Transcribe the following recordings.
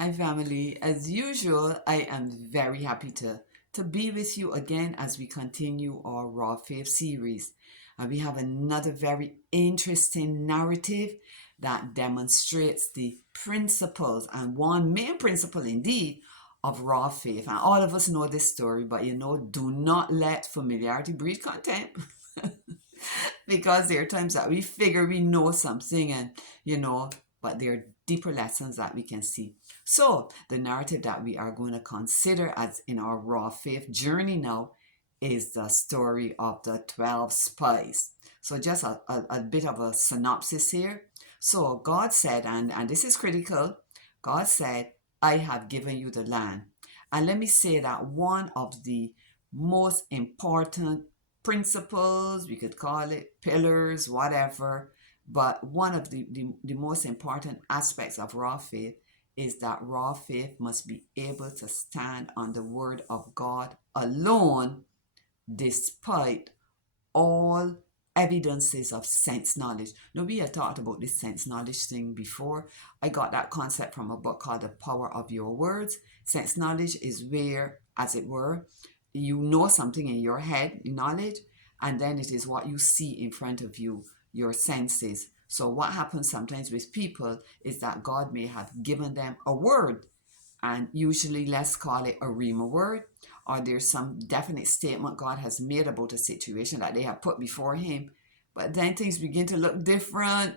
Hi, family. As usual, I am very happy to be with you again as we continue our Raw Faith series. And we have another very interesting narrative that demonstrates the principles and one main principle indeed of raw faith. And all of us know this story, but do not let familiarity breed contempt. Because there are times that we figure we know something and but there are deeper lessons that we can see. So the narrative that we are going to consider as in our raw faith journey now is the story of the 12 spies. So just a bit of a synopsis here. So God said, and this is critical, God said, I have given you the land. And let me say that one of the most important principles, we could call it pillars, whatever, but one of the most important aspects of raw faith is that raw faith must be able to stand on the word of God alone despite all evidences of sense knowledge. Now, we had talked about this sense knowledge thing before. I got that concept from a book called The Power of Your Words. Sense knowledge is where, as it were, you know something in your head, knowledge, and then it is what you see in front of you, your senses. So, what happens sometimes with people is that God may have given them a word, and usually let's call it a rhema word, or there's some definite statement God has made about a situation that they have put before him. But then things begin to look different,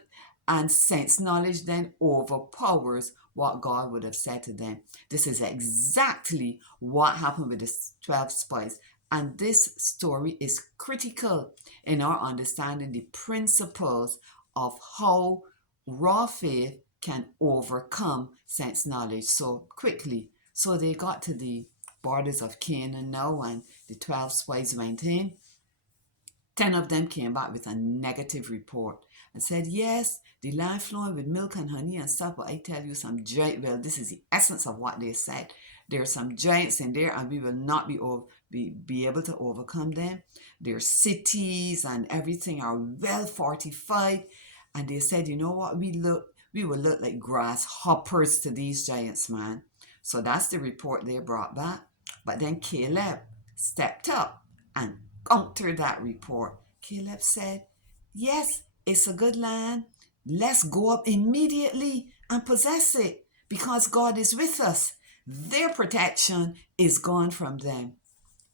and sense knowledge then overpowers what God would have said to them. This is exactly what happened with the 12 spies. And this story is critical in our understanding the principles of how raw faith can overcome sense knowledge so quickly. So they got to the borders of Canaan now, and the 12 spies went in. 10 of them came back with a negative report and said, yes, the land flowing with milk and honey and stuff, but I tell you some giant, well, this is the essence of what they said. There are some giants in there and we will not be able to overcome them. Their cities and everything are well fortified. And they said, you know what, we will look like grasshoppers to these giants, man. So that's the report they brought back. But then Caleb stepped up and countered that report. Caleb said, yes, it's a good land. Let's go up immediately and possess it because God is with us. Their protection is gone from them.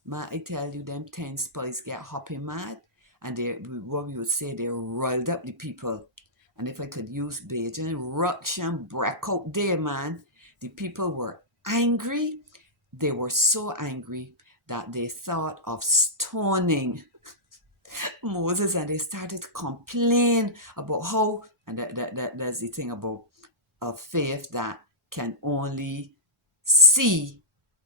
Man, I tell you, them 10 spies get hopping mad, and they, what we would say, they riled up the people. And if I could use Beijing, ruction break out there, man. The people were angry. They were so angry that they thought of stoning Moses, and they started to complain about how, and that's the thing about a faith that can only see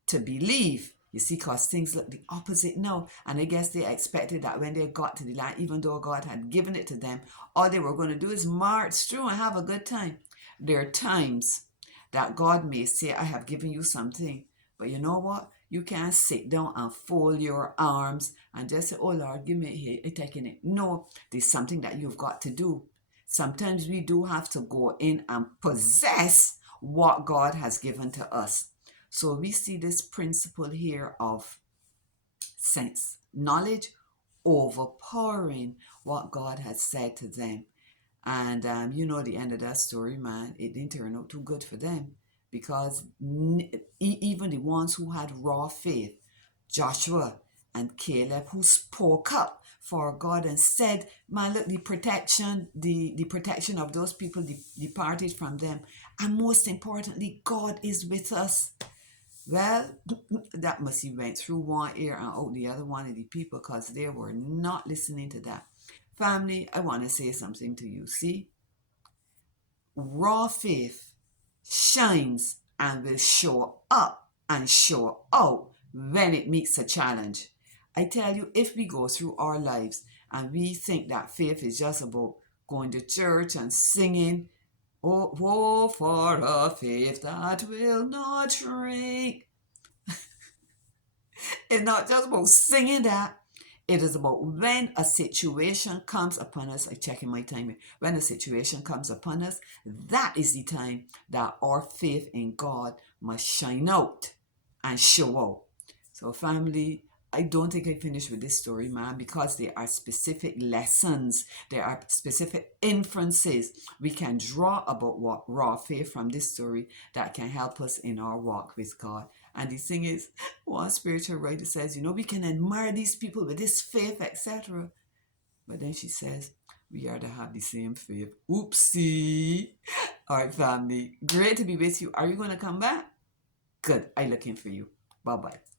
to believe. You see, because things look the opposite now. And I guess they expected that when they got to the land, even though God had given it to them, all they were going to do is march through and have a good time. There are times that God may say, I have given you something, but you know what? You can't sit down and fold your arms and just say, oh Lord, give me here, I'm taking it. No, there's something that you've got to do. Sometimes we do have to go in and possess what God has given to us. So we see this principle here of sense, knowledge overpowering what God has said to them. And the end of that story, man, it didn't turn out too good for them because even the ones who had raw faith, Joshua and Caleb, who spoke up for God and said, man, look, the protection of those people departed from them. And most importantly, God is with us. Well, that must have went through one ear and out the other one of the people because they were not listening to that. Family, I want to say something to you. See, raw faith shines and will show up and show out when it meets a challenge. I tell you, if we go through our lives and we think that faith is just about going to church and singing, oh, woe for a faith that will not shrink. It's not just about singing that. It is about when a situation comes upon us. I check in my time. When a situation comes upon us, that is the time that our faith in God must shine out and show out. So, family, I don't think I finished with this story, man, because there are specific lessons, there are specific inferences we can draw about what raw faith from this story that can help us in our walk with God. And the thing is, one spiritual writer says, we can admire these people with this faith, etc. But then she says, we are to have the same faith. Oopsie. All right, family. Great to be with you. Are you going to come back? Good. I'm looking for you. Bye bye.